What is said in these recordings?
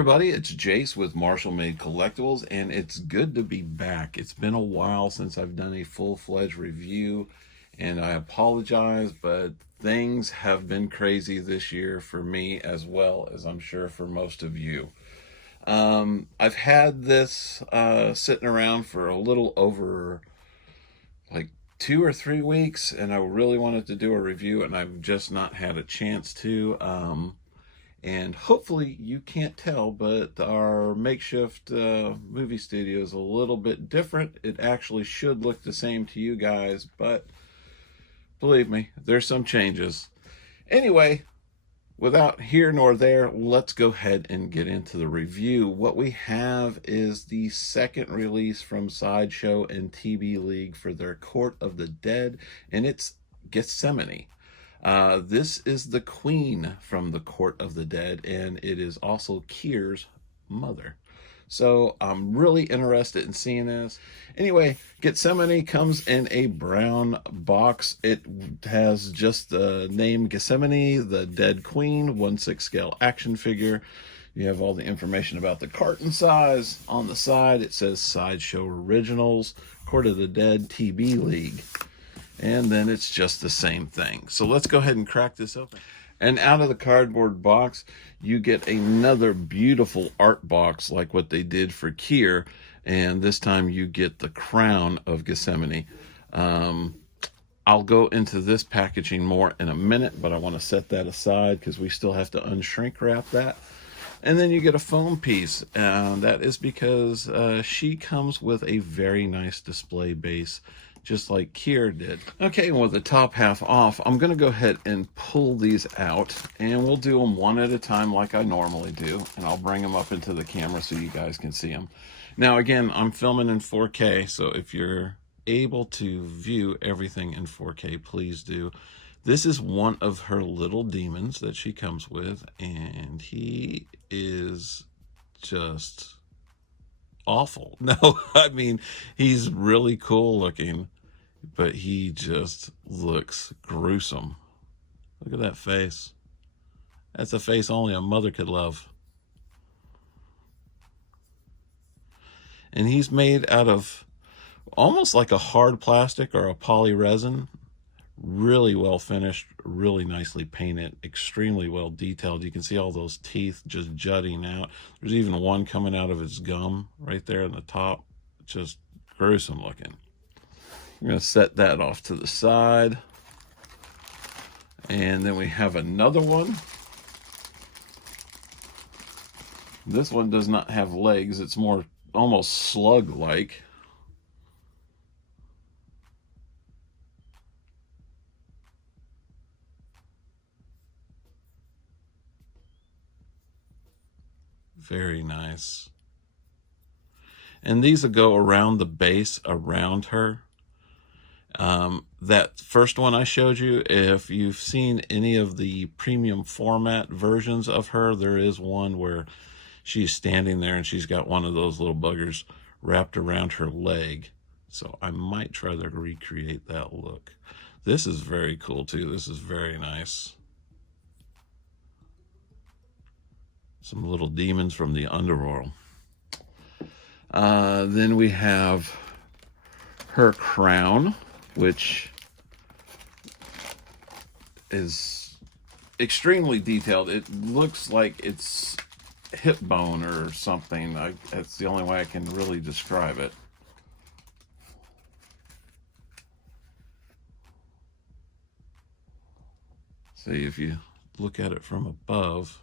everybody, it's Jase with Marshall Made Collectibles, and it's good to be back. It's been a while since I've done a full-fledged review, and I apologize, but things have been crazy this year for me as well as I'm sure for most of you. I've had this sitting around for a little over like 2 or 3 weeks, and I really wanted to do a review, and I've just not had a chance to. And hopefully you can't tell, but our makeshift movie studio is a little bit different. It actually should look the same to you guys, but believe me, there's some changes. Anyway, without here nor there, let's go ahead and get into the review. What we have is the second release from Sideshow and TBLeague for their Court of the Dead, and it's Gethsemane. This is the queen from the Court of the Dead, and it is also Kier's mother. So I'm really interested in seeing this. Anyway, Gethsemane comes in a brown box. It has just the name Gethsemane, the Dead Queen, 1/6 scale action figure. You have all the information about the carton size. On the side, it says Sideshow Originals, Court of the Dead, TBLeague. And then it's just the same thing. So let's go ahead and crack this open. And out of the cardboard box, you get another beautiful art box like what they did for Kier. And this time you get the crown of Gethsemane. I'll go into this packaging more in a minute, but I want to set that aside because we still have to unshrink wrap that. And then you get a foam piece. That is because she comes with a very nice display base, just like Kier did. Okay, with the top half off, I'm going to go ahead and pull these out, and we'll do them one at a time like I normally do, and I'll bring them up into the camera so you guys can see them. Now, again, I'm filming in 4K, so if you're able to view everything in 4K, please do. This is one of her little demons that she comes with, and he is just awful. No, I mean, he's really cool looking, but he just looks gruesome. Look at that face. That's a face only a mother could love. And he's made out of almost like a hard plastic or a poly resin. Really well finished, really nicely painted, extremely well detailed. You can see all those teeth just jutting out. There's even one coming out of his gum right there in the top. Just gruesome looking. I'm going to set that off to the side. And then we have another one. This one does not have legs. It's more almost slug-like. Very nice. And these will go around the base around her. That first one I showed you, if you've seen any of the premium format versions of her, there is one where she's standing there and she's got one of those little buggers wrapped around her leg. So I might try to recreate that look. This is very cool too. This is very nice. Some little demons from the underworld. Then we have her crown, which is extremely detailed. It looks like it's hip bone or something. That's the only way I can really describe it. See, if you look at it from above,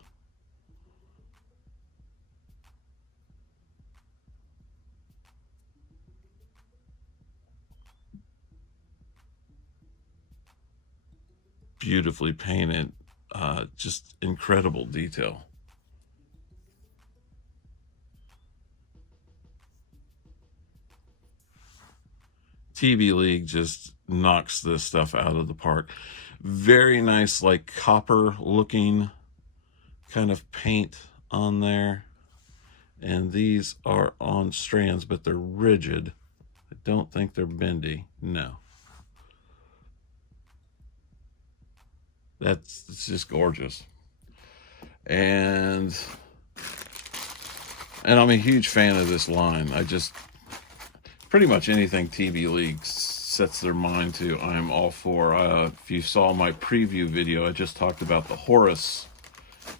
beautifully painted, just incredible detail. TBLeague just knocks this stuff out of the park. Very nice, like copper looking kind of paint on there. And these are on strands, but they're rigid. I don't think they're bendy. No. It's just gorgeous. And And I'm a huge fan of this line. I just, pretty much anything TBLeague sets their mind to, I'm all for. If you saw my preview video, I just talked about the Horus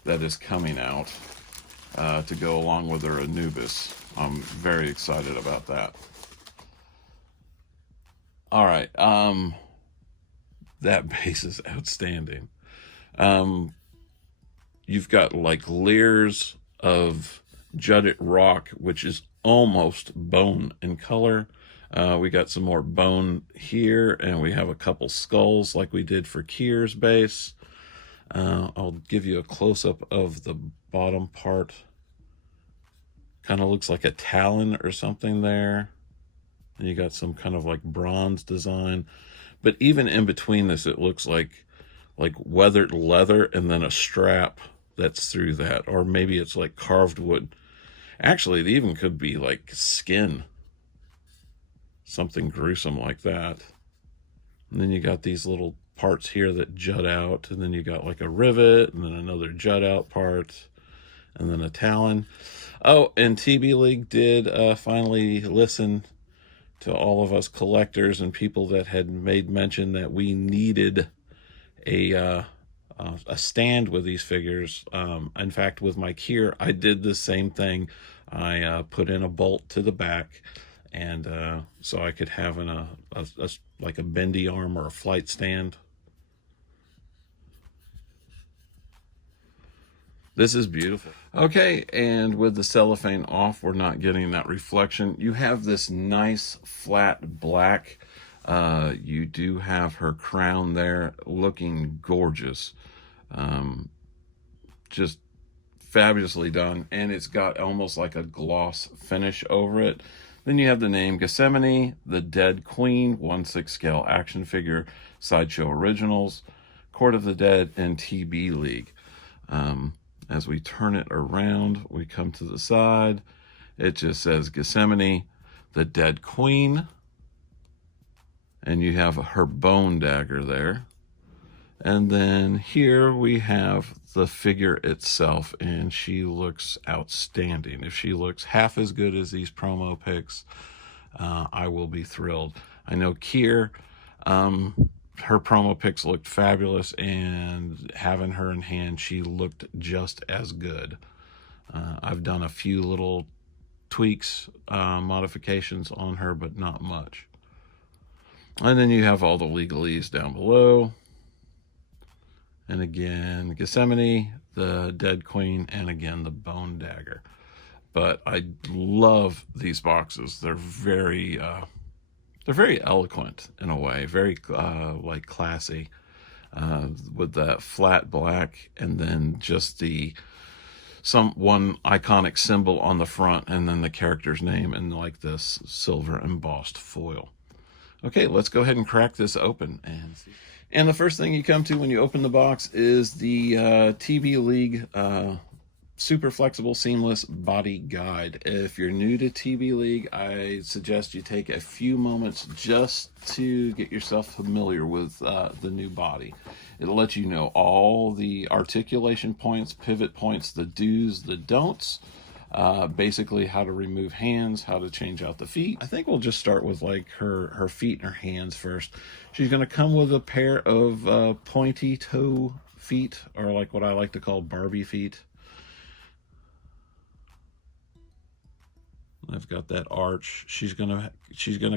that is coming out to go along with their Anubis. I'm very excited about that. All right, that base is outstanding. You've got like layers of jutted rock, which is almost bone in color. We got some more bone here, and we have a couple skulls like we did for Kier's base. I'll give you a close-up of the bottom part. Kind of looks like a talon or something there. And you got some kind of like bronze design. But even in between this, it looks like weathered leather and then a strap that's through that. Or maybe it's like carved wood. Actually, it even could be like skin. Something gruesome like that. And then you got these little parts here that jut out. And then you got like a rivet and then another jut out part. And then a talon. Oh, and TBLeague did finally listen to all of us collectors and people that had made mention that we needed a stand with these figures. In fact, with my Kier, I did the same thing. I put in a bolt to the back, and so I could have like a bendy arm or a flight stand. This is beautiful. Okay, and with the cellophane off, we're not getting that reflection. You have this nice flat black. You do have her crown there looking gorgeous. Just fabulously done. And it's got almost like a gloss finish over it. Then you have the name Gethsemane, the Dead Queen, 1/6 scale action figure, Sideshow Originals, Court of the Dead, and TBLeague. As we turn it around, we come to the side. It just says Gethsemane, the Dead Queen. And you have her bone dagger there. And then here we have the figure itself, and she looks outstanding. If she looks half as good as these promo pics, I will be thrilled. I know Kier, her promo pics looked fabulous, and having her in hand, she looked just as good. I've done a few little tweaks, modifications on her, but not much. And then you have all the legalese down below. And again, Gethsemane, the Dead Queen, and again, the Bone Dagger. But I love these boxes. They're very eloquent in a way, very like classy, with that flat black and then just one iconic symbol on the front, and then the character's name and like this silver embossed foil. Okay, let's go ahead and crack this open and see. And the first thing you come to when you open the box is the TBLeague Super Flexible Seamless Body Guide. If you're new to TBLeague, I suggest you take a few moments just to get yourself familiar with the new body. It'll let you know all the articulation points, pivot points, the do's, the don'ts, basically how to remove hands, how to change out the feet. I think we'll just start with like her feet and her hands first. She's going to come with a pair of pointy toe feet, or like what I like to call Barbie feet. I've got that arch. She's gonna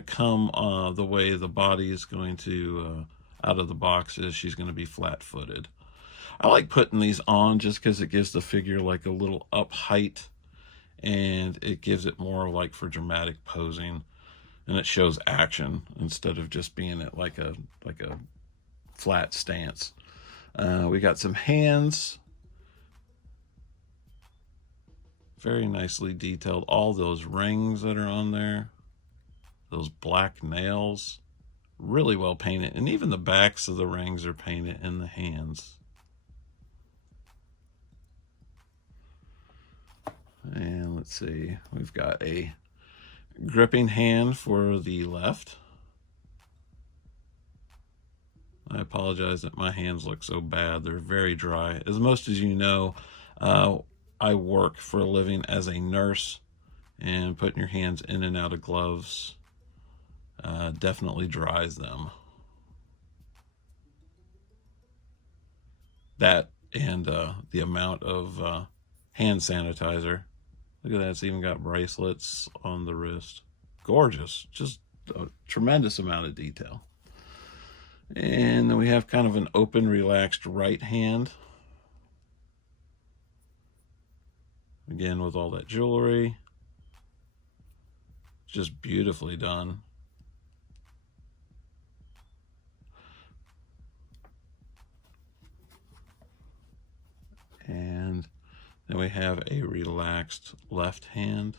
come the way the body is going to out of the box is. She's going to be flat-footed. I like putting these on just because it gives the figure like a little up height, and it gives it more like for dramatic posing, and it shows action instead of just being at like a flat stance. We got some hands. Very nicely detailed. All those rings that are on there, those black nails, really well painted. And even the backs of the rings are painted in the hands. And let's see, we've got a gripping hand for the left. I apologize that my hands look so bad. They're very dry. As most as you know, I work for a living as a nurse, and putting your hands in and out of gloves definitely dries them. That and the amount of hand sanitizer. Look at that, it's even got bracelets on the wrist. Gorgeous, just a tremendous amount of detail. And then we have kind of an open, relaxed right hand. Again, with all that jewelry. Just beautifully done. And then we have a relaxed left hand.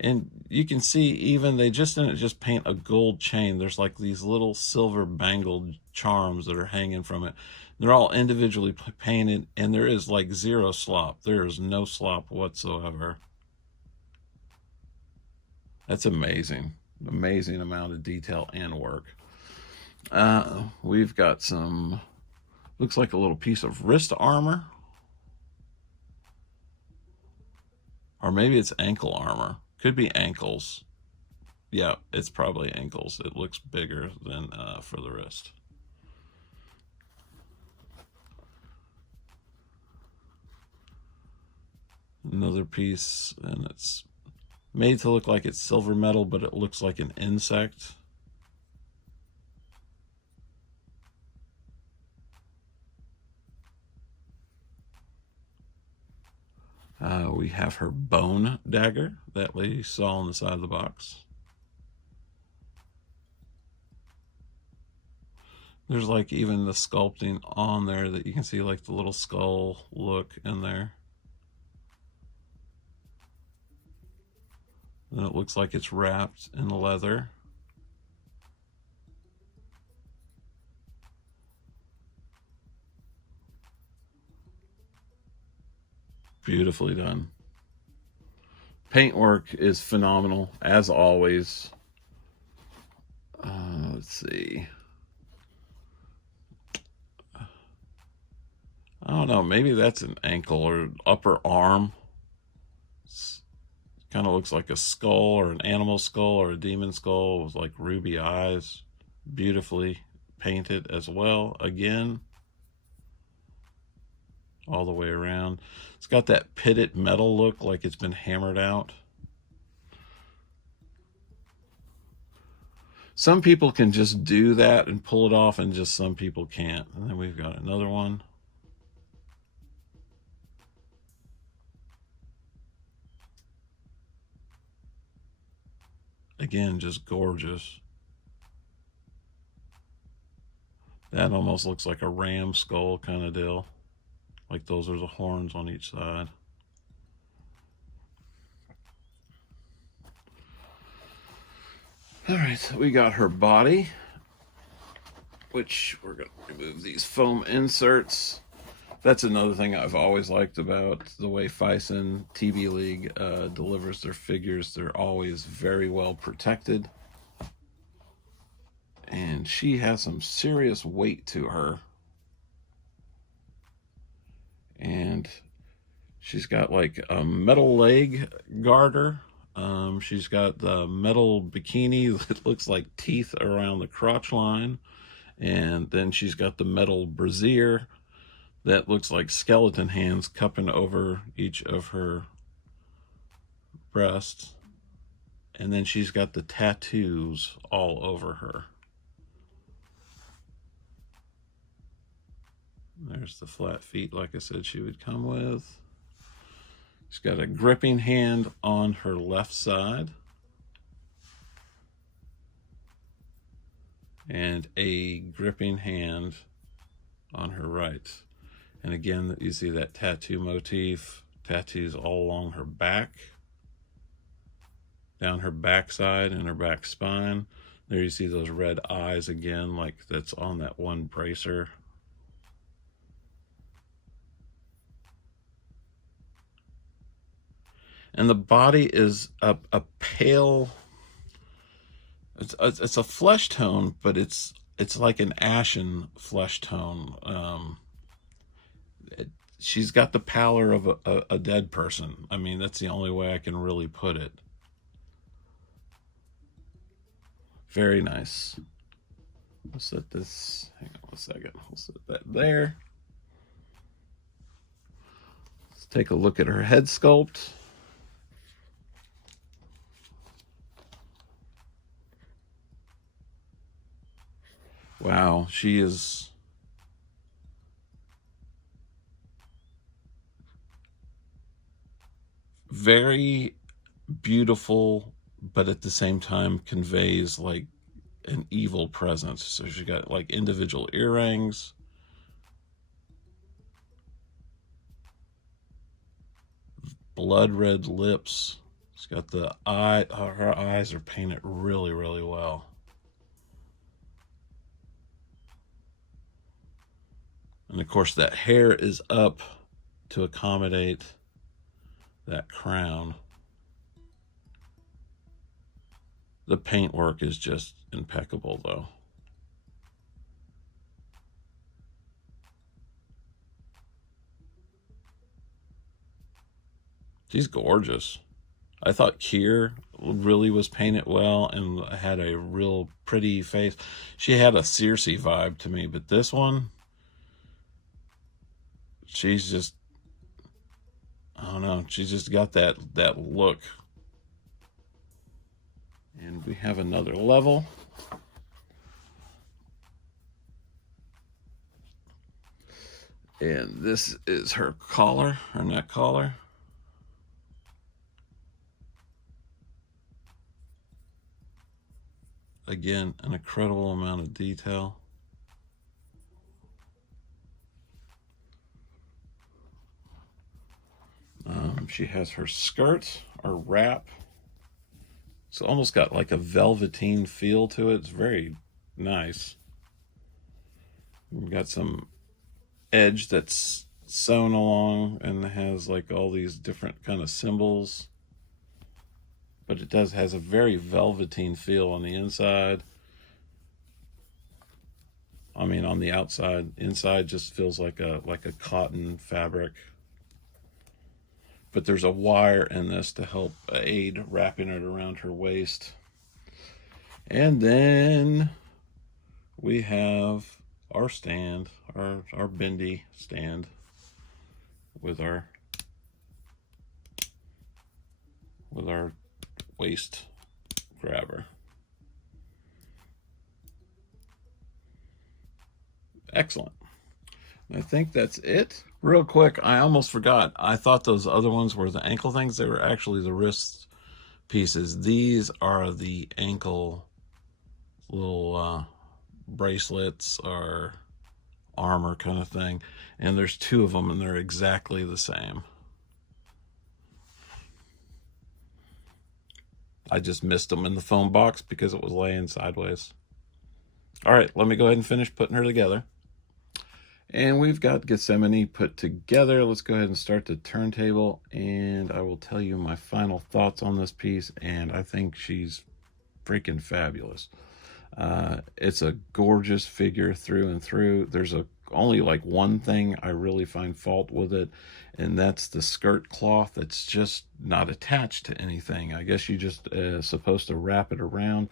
And you can see even they just didn't just paint a gold chain. There's like these little silver bangled charms that are hanging from it. They're all individually painted, and there is like zero slop. There is no slop whatsoever. That's amazing. Amazing amount of detail and work. We've got some, looks like a little piece of wrist armor. Or maybe it's ankle armor. Could be ankles. Yeah, it's probably ankles. It looks bigger than for the wrist. Another piece, and it's made to look like it's silver metal, but it looks like an insect. We have her bone dagger that we saw on the side of the box. There's like even the sculpting on there that you can see, like the little skull look in there. And it looks like it's wrapped in leather. Beautifully done. Paintwork is phenomenal, as always. Let's see. I don't know, maybe that's an ankle or upper arm. Kind of looks like a skull or an animal skull or a demon skull with like ruby eyes. Beautifully painted as well. Again, all the way around. It's got that pitted metal look, like it's been hammered out. Some people can just do that and pull it off, and just some people can't. And then we've got another one. Again, just gorgeous. That almost looks like a ram skull kind of deal. Like those are the horns on each side. All right, so we got her body, which we're going to remove these foam inserts. That's another thing I've always liked about the way Fison TBLeague delivers their figures. They're always very well protected. And she has some serious weight to her. And she's got like a metal leg garter. She's got the metal bikini that looks like teeth around the crotch line. And then she's got the metal brassiere that looks like skeleton hands cupping over each of her breasts. And then she's got the tattoos all over her. There's the flat feet, like I said, she would come with. She's got a gripping hand on her left side. And a gripping hand on her right. And again, you see that tattoo motif, tattoos all along her back, down her backside and her back spine. There you see those red eyes again, like that's on that one bracer. And the body is a pale, It's a flesh tone, but it's like an ashen flesh tone. She's got the pallor of a dead person. I mean, that's the only way I can really put it. Very nice. We'll set this, hang on one second. We'll set that there. Let's take a look at her head sculpt. Wow, she is very beautiful, but at the same time conveys like an evil presence. So she got like individual earrings, blood red lips. She's got the eye, her eyes are painted really, really well. And of course, that hair is up to accommodate that crown. The paintwork is just impeccable, though. She's gorgeous. I thought Kier really was painted well and had a real pretty face. She had a Circe vibe to me, but this one, she's just, I don't know, she's just got that look. And we have another level. And this is her collar, her neck collar. Again, an incredible amount of detail. She has her skirt or wrap. It's almost got like a velveteen feel to it. It's very nice. We've got some edge that's sewn along and has like all these different kind of symbols. But it has a very velveteen feel on the inside. I mean, on the outside. Inside just feels like a cotton fabric. But there's a wire in this to help aid wrapping it around her waist. And then we have our stand, our bendy stand with our waist grabber. Excellent. I think that's it. Real quick, I almost forgot. I thought those other ones were the ankle things. They were actually the wrist pieces. These are the ankle little bracelets or armor kind of thing. And there's two of them, and they're exactly the same. I just missed them in the phone box because it was laying sideways. All right, let me go ahead and finish putting her together. And we've got Gethsemane put together. Let's go ahead and start the turntable, and I will tell you my final thoughts on this piece, and I think she's freaking fabulous. It's a gorgeous figure through and through. There's only like one thing I really find fault with it, and that's the skirt cloth that's just not attached to anything. I guess you just supposed to wrap it around.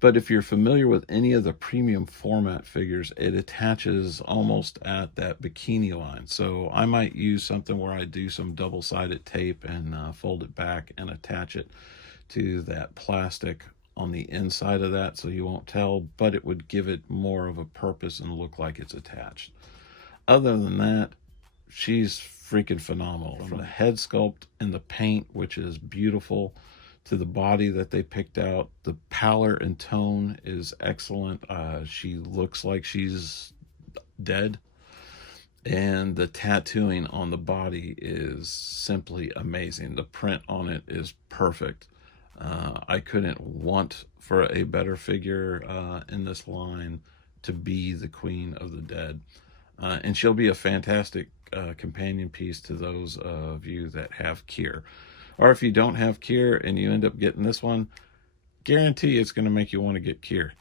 But if you're familiar with any of the premium format figures, it attaches almost at that bikini line. So I might use something where I do some double-sided tape and fold it back and attach it to that plastic on the inside of that so you won't tell, but it would give it more of a purpose and look like it's attached. Other than that, she's freaking phenomenal. From the head sculpt and the paint, which is beautiful, to the body that they picked out. The pallor and tone is excellent. She looks like she's dead. And the tattooing on the body is simply amazing. The print on it is perfect. I couldn't want for a better figure in this line to be the Queen of the Dead. And she'll be a fantastic companion piece to those of you that have Kier. Or if you don't have Kier and you end up getting this one, guarantee it's going to make you want to get Kier.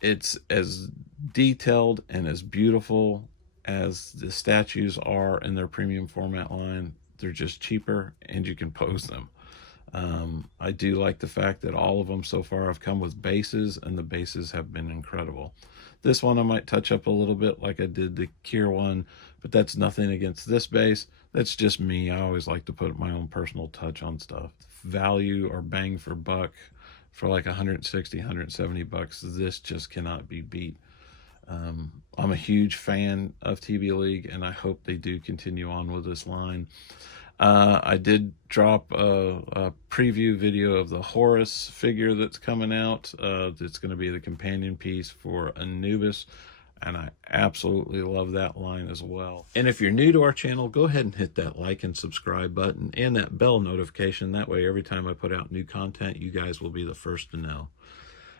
It's as detailed and as beautiful as the statues are in their premium format line. They're just cheaper and you can pose them. I do like the fact that all of them so far have come with bases, and the bases have been incredible. This one I might touch up a little bit like I did the Kier one, but that's nothing against this base. That's just me. I always like to put my own personal touch on stuff. Value or bang for buck for like 160, 170 bucks. This just cannot be beat. I'm a huge fan of TBLeague, and I hope they do continue on with this line. I did drop a preview video of the Horus figure that's coming out. It's going to be the companion piece for Anubis, and I absolutely love that line as well. And if you're new to our channel, go ahead and hit that like and subscribe button and that bell notification. That way, every time I put out new content, you guys will be the first to know.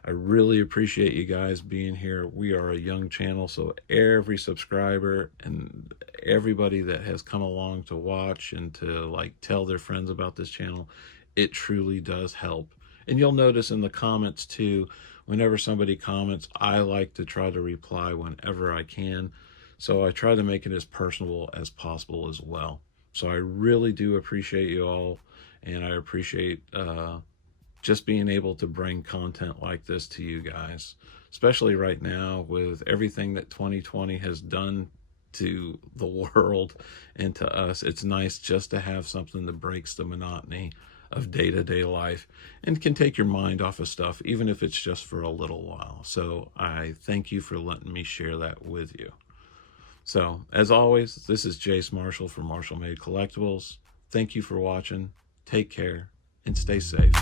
I really appreciate you guys being here. We are a young channel, so every subscriber and everybody that has come along to watch and to like tell their friends about this channel, it truly does help. And you'll notice in the comments too, whenever somebody comments, I like to try to reply whenever I can. So I try to make it as personable as possible as well. So I really do appreciate you all, and I appreciate just being able to bring content like this to you guys, especially right now with everything that 2020 has done to the world and to us. It's nice just to have something that breaks the monotony of day-to-day life and can take your mind off of stuff, even if it's just for a little while. So I thank you for letting me share that with you. So as always, this is Jase Marshall from Marshall Made Collectibles. Thank you for watching. Take care and stay safe.